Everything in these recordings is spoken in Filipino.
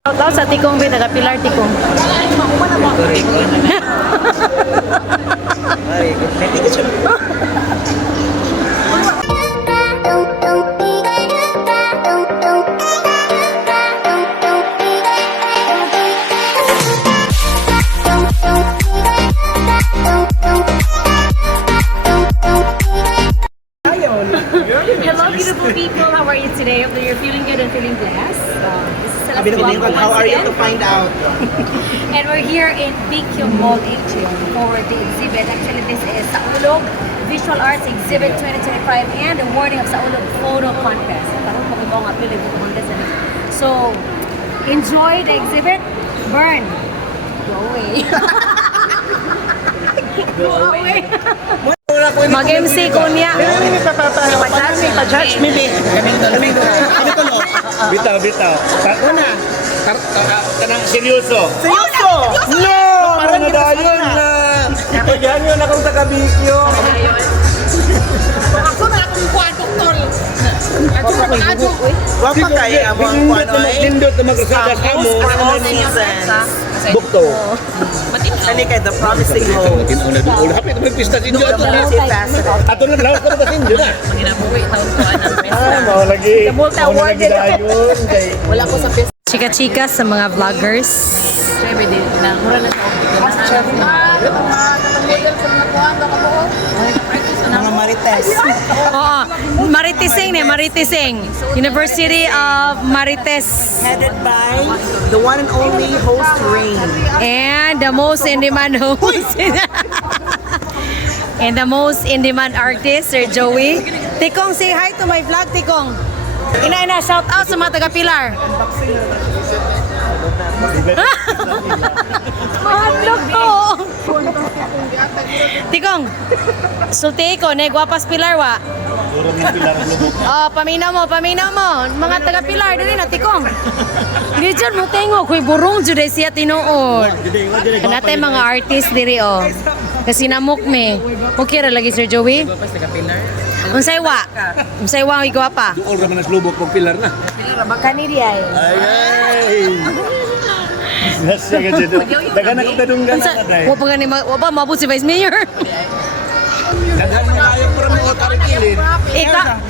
Shoutout sa Tikong Bay, taga Pilar Tikong. Hello, beautiful people. How are you today? Hope that you're feeling good and feeling blessed. This is Celeste Blanco How once are you again. to find out? And we're here in BQ Mall Atrium for the exhibit. Actually, this is Saulog Visual Arts Exhibit 2025 and the awarding of Saulog Photo Contest. Parang magandang appeal yung contest. So, enjoy the exhibit. Burn. Go away. Go away. Mag-MC ko niya. Pa-judge me, babe. Kaming ko, no? Bitaw. Una. Kanang seryoso. Seryoso! No! Parang nadayon na. Pagyan yun akong taga-bikyo. Wag pa kayo among ano eh. Nindot na mag-rasada ka mo. For all seasons. Bukto. Kani kay the promising hope. Hapit na mag-pista sin The multifaceted. Ato na lawas na sin dyan na. Ginabuhi taon-tuan ng Mau lagi. multi-awarded. Wala ko sa pista. Chika-chika sa mga vloggers. Siyempre din. Mura na sa Mga marites. Oo, Maritising ne, Maritising. University of Marites. Headed by the one and only host Rain. And the most in-demand host. And the most in-demand artist, Sir Joey. Tikong, say hi to my vlog, Tikong. Ina, shout out sa mga taga-Pilar. Mahandog to. Tikong, sulti ko, guwapas Pilar wa. Oh, paminaw mo. Mga taga-Pilar, dali na, Tikong. Hindi dyan mo tengo, kuy burong dyan siya tinuod. Kanatay mga artist diri, oh. Kasi namok me. Okay ra lagi, Sir Joey? Unsay wa, may guwapa. Doon raman naslubok pag pilar na. Kaniri ay. Ay! Nasya ka dyan. Dagan ako kadunggan na kaday. Wa pa mabot si Vice Mayor. Daghan na kayo para mo otarin kilid.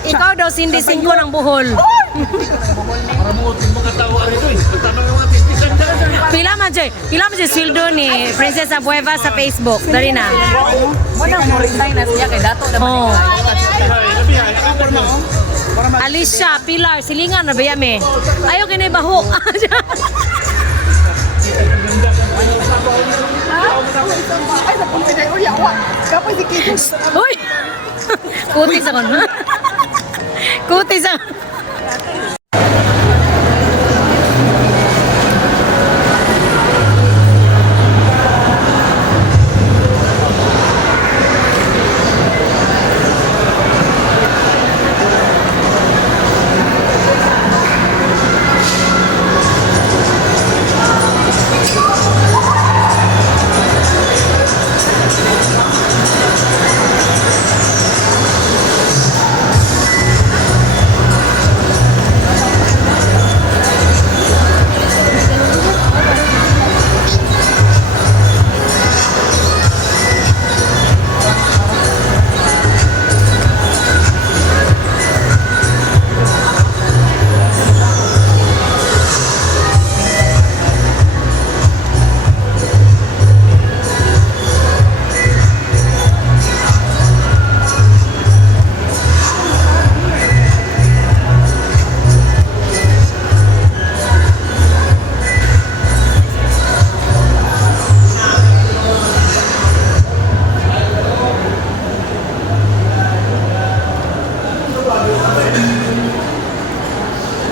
Ikaw daw sindi 5 ng buhol. Para mo otin mga tao rito eh. Pagtanong yung mga pistikan dyan. Pila man dyan sweldo ni Princesa Bueva sa Facebook. Dari na. Munang mo-resign na siya kay Dato naman. Oh. Nabihay, nakaporma ko. Alicia, Pilar, silingan na ba yame? Ayaw kinay baho. Uy! Kutis ako. Kutis ako.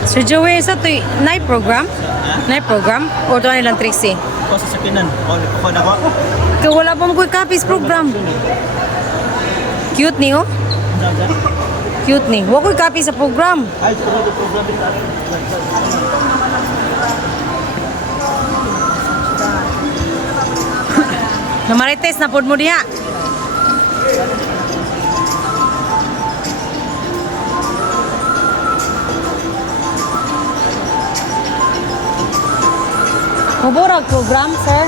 Sir Joey, sa ito, night program? Night program? O ito nilang Trixie? Ako sa sakinan. Ako na ko. Kaya wala pa mo ko'y copies program. Cute ni, oh. Cute ni. Wala ko'y copy sa program. Ay, ito na program ito. Namarites na pod mo diha. Maburag program, sir.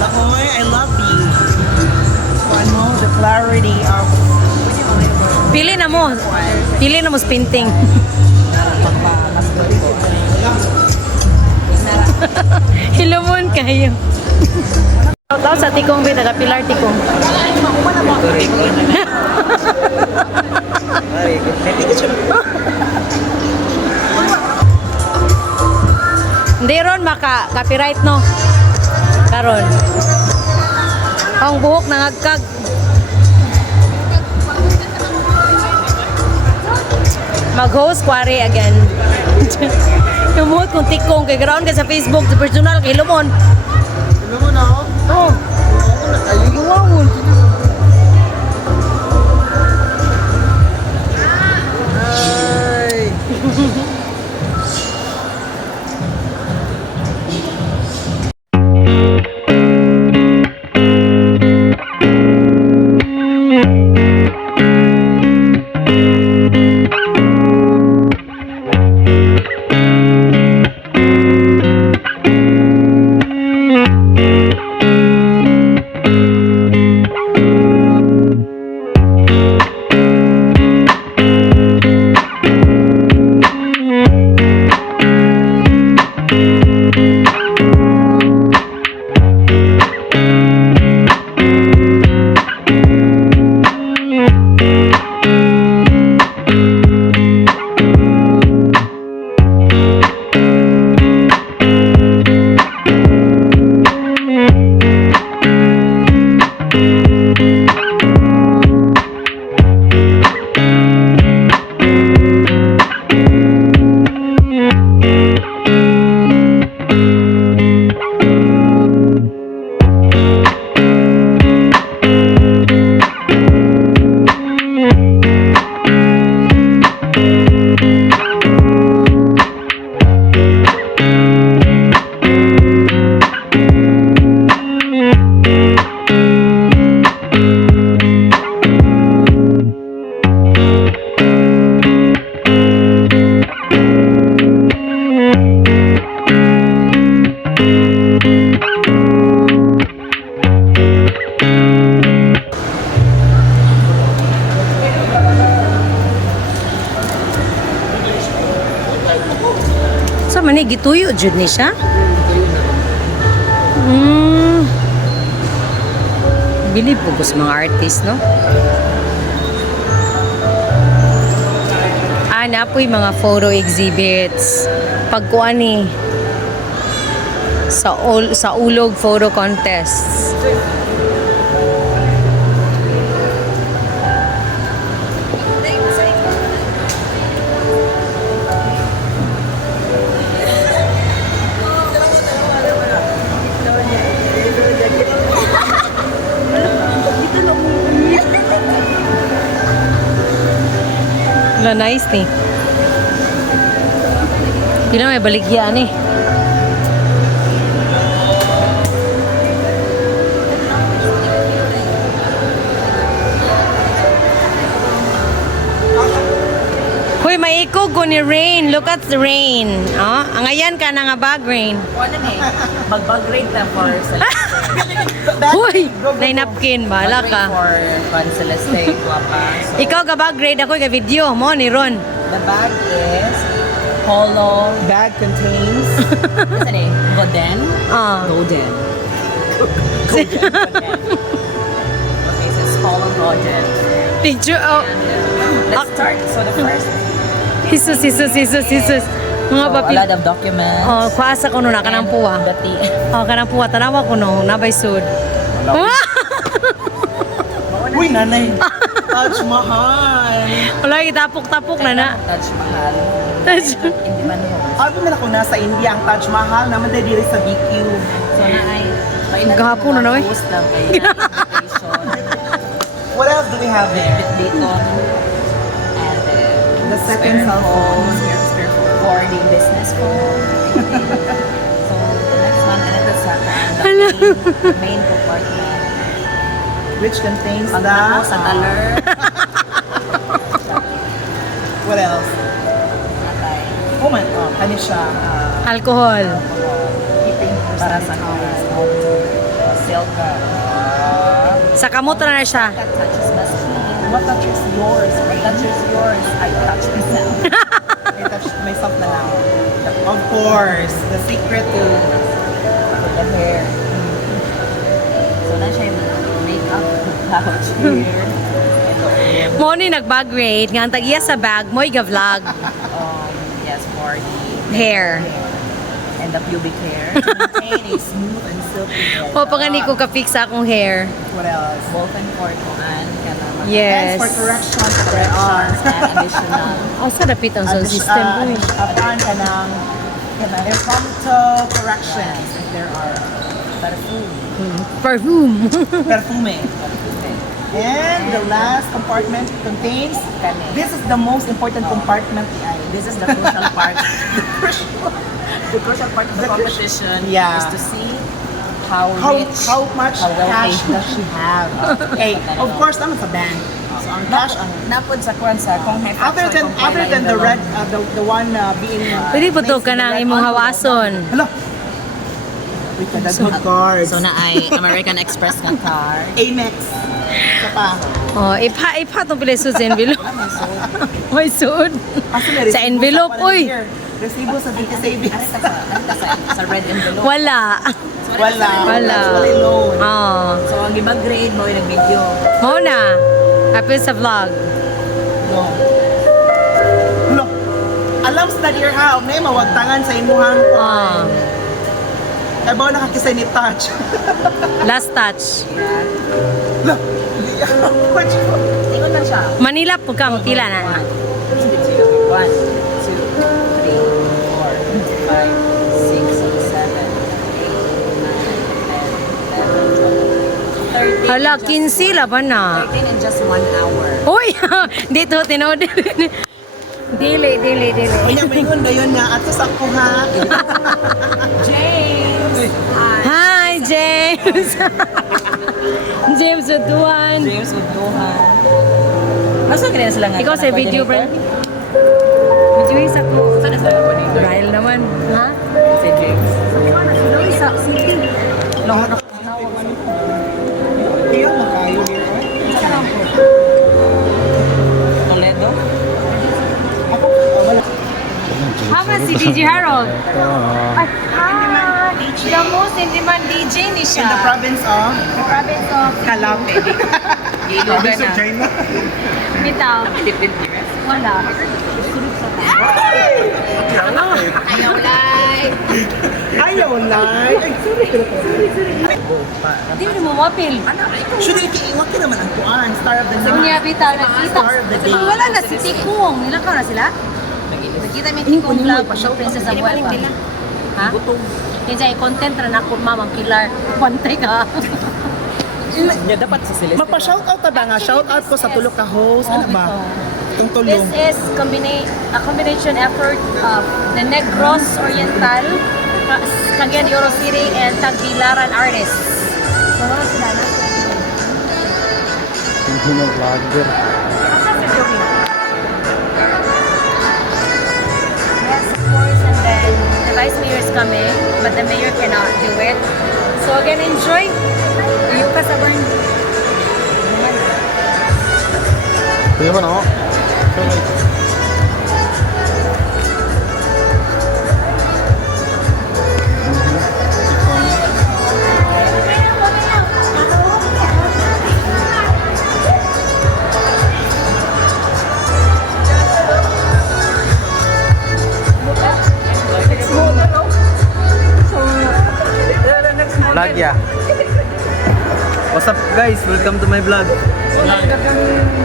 Lakoy, I love you. Ano, the clarity of Pili na mo. Pili na mo sa painting. Hilumon kayo. Shoutout sa tikong bita, ka Pilar Tikong. Hindi ron maka copyright no. Karon. Ang buhok nangagkag. Mag-host kwari again. Yung buhok kong tikong kay ground ka sa Facebook sa personal kay Lumon. Ano mo na ako? Oh. Ayun. Ay. Sa man ni gituyo jud ni siya. Bilib po sa mga artist, no? Na po'y mga photo exhibits. Pagkuan ni sa ulog photo contests. Nice ni. Pila may baligya ni. Hoy, maikog ko ni Rain. Look at the rain. Oh, ang ayan ka na nga bag, Rain. Ano ni? Mag-grade na for Hoy, na napkin. Bahala ka. for Conceleste, guapa. Ikaw ga bag grade ako ga video mo ni Ron. The bag is Polo. Bag contains What's it? Golden? Ah. Golden. Okay, so it's Polo Golden. Picture oh. Let's start. So the first. Jesus. Mga So, a papi. lot of documents. Oh, kuasa ko no na kanang puwa. The tea. Oh, kanang puwa tanawa ko no, nabay sud. Uy, nanay. Taj Mahal. Wala itapok-tapok na na. Taj Mahal. Hindi man ho. Abi man ako nasa India ang Taj Mahal naman diri sa BQ. So na ay. Gahapon na, no, eh. Post lang kay invitation. What else do we have there? Bit bacon. And The second spare cell phone. spare phone for the business phone. So the next one, and ito sa the main compartment. which contains Pag the... ano, sa taler. What else? Natay. Oh my, kani siya. Alcohol. Para sa cars. Silk. Sa kamot na siya. That touches my skin. What touches yours? What touches yours, I touch myself. I touched myself na lang. Of course, the secret to The hair. So na siya yung makeup pouch here. Ito. Mo ni nag-bag-rate nga ang tag-iya sa bag mo'y ga-vlog. Yes, for the Hair. and the pubic hair. maintain a smooth and silky hair. O pa ni ko ka-fix sa akong hair. What else? Wolfen for kuan kana mga Yes. Thanks for correction. corrections and additional. Asa dapit ang sound system uy. Apan ka ng impromptu corrections if there are Perfume. perfume. And the last compartment contains, this is the most important compartment. This is the crucial part. The crucial part of the competition Yeah. is to see how How, rich, how much how wealthy. cash does she have? Okay, of course, naman sa bank. So, ang cash, ang napod sa kwan sa kung may other than the red, the one being Pwede po to ka ng imong hawason. Hello. Wait, that's card. So na ay American Express nga card. Amex. Isa pa. Oh, ipa tong pila sa envelope. May suod. Kaso may Sa resibo envelope, pa pala uy. here. Resibo sa Vita Savings. Sa red envelope. Wala. Wala. Wala. Actually, loan. Oh. So ang ibang grade mo yung nag-video. Mo na. Happy sa vlog. No. Look, alam sa your how, may mawagtangan sa imuhang Ah. Ebaw nakakisay ni touch. Last touch. Look. Tingnan lang siya. Manila po ka pila na. 1, 2, 3, 4, 5, 6, 7, 8, 9, 10, 11, 12, 13. Hala, 15 laban na. 13 in just 1 hour. Uy! Dito, tinood. Dili. Kanya maingon gayon nga ato sa ako ha. James! Hi, James! James Uduan. James Uduhan. Masa ganyan sila nga? Ikaw sa video, bro. Video isa ko. Saan na sila coordinator? Rahel naman. Ha? Si James. Isa. City. Tiyo makayo din. Toledo? Hama si DJ Harold. Ay, the most in-demand DJ ni In siya. the province of The province of Calape. Gilugan na. China. Bitaw. Wala. Ayaw like. Ayaw like. Ay, sorry. Di mo mapil. Should ikiiwag ka naman ang kuan. Star of the Sabi niya, night. bitaw, nakita. Star of the day. Wala na si Tikong. Nilakaw na sila? Nakita mo yung Tikong vlog ng Princess Abuel pa. Ha? Yan siya, i-content na ako, mamang Pilar. Pantay ka. Niya dapat sa Celeste. Mapa-shoutout ta ba nga? Shoutout ko sa tulog ka host. Ano ba? Itong This tulong. is a combination effort of the Negros Oriental, Cagayan de Oro City, and Tagbilaran artists. So, mga sila na? Hindi na vlogger. Yes, of course, and then the vice mayor is coming, but the mayor cannot do it. So again, enjoy. Yung pa sa burn. Kuya ba na ako? Vlog ya. What's up guys? Welcome to my vlog.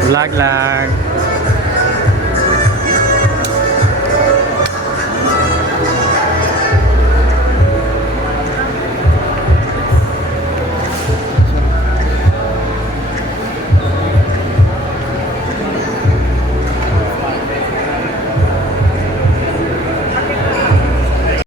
Vlog lang.